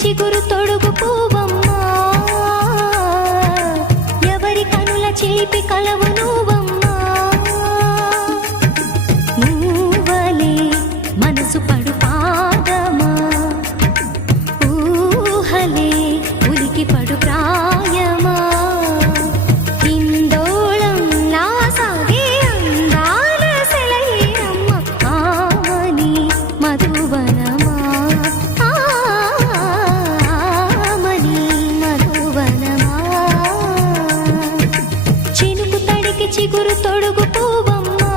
చిగురు తొడుగు పువ్వమ్మా, ఎవరి కనుల చిలిపి కలవు నువ్వమ్మా. నువ్వలే మనసు పడు పాదమా, ఊహలే ఉలికి పడు ప్రాయమా. ఇందోళం నా సాగే అందాల సెలయేరమ్మ, ఆమని మధువనమా, ఆమని మధువనమా. చినుకు తడికి చిగురు తొడుగు పువ్వమ్మా,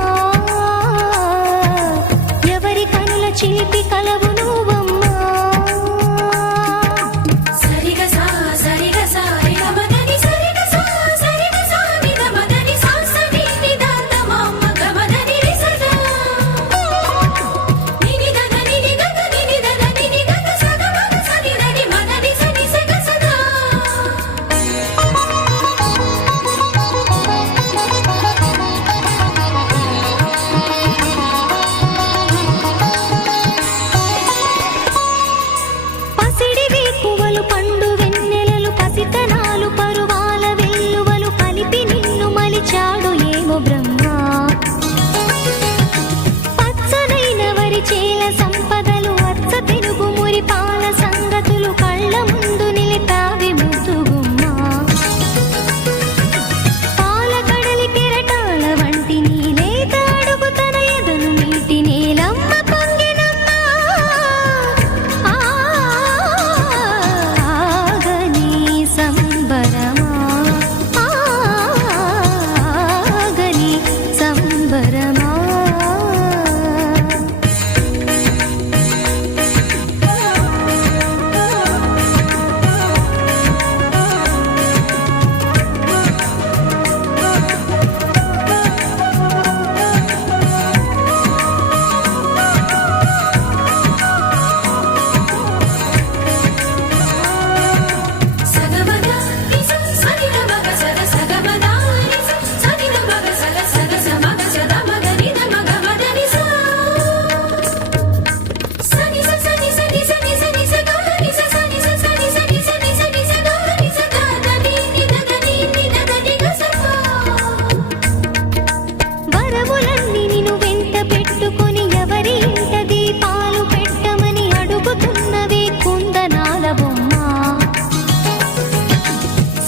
ఎవరి కనుల చిలిపి కలవు నువ్వమ్మా. పసిడివి పువ్వులు పండు వెన్నెలలు పసితనాలు పరువాల వెల్లువలు కలిపి నిన్ను మలిచాడు ఏమో బ్రహ్మ. పచ్చనైన వరి చేల సంపదలు అచ్చ తెలుగు మురి పాల సంగతులు కళ్ళ ముందు నిలిపావి ముద్దుగుమ్మ. పాల కడలి కెరటాల వంటి నీలేత అడుగు తన ఎదను నీటి నేలమ్మ పొంగినమ్మ. ఆగని సంబరమా, ఆగని సంబరమా. వరములన్నీ నిన్ను వెంట పెట్టుకొని ఎవరి ఇంట దీపాలు పెట్టమని అడుగుతున్నవే కుందనాల బొమ్మ.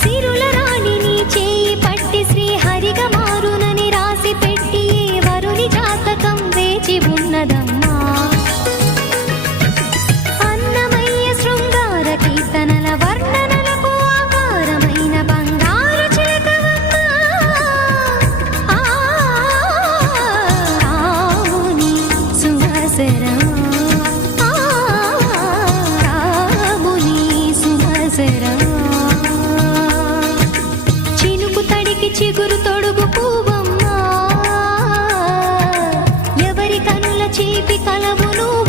సిరుల రాణి నీ చేయి పట్టి శ్రీహరిగా మారునని రాసి పెట్టి ఏ వరుని జాతకం వేచి ఉన్నదమ్మా. అన్నమయ్య శృంగార కీర్తనల వర్ణనలకు ఆకారమైన బంగారు చిలకవమ్మ. రాముని సుమసరమా, రాముని సుమసరమా. చినుకు తడికి చిగురు తొడుగు పువ్వమ్మా, ఎవరి కనుల చిలిపి కలవు నువ్వు.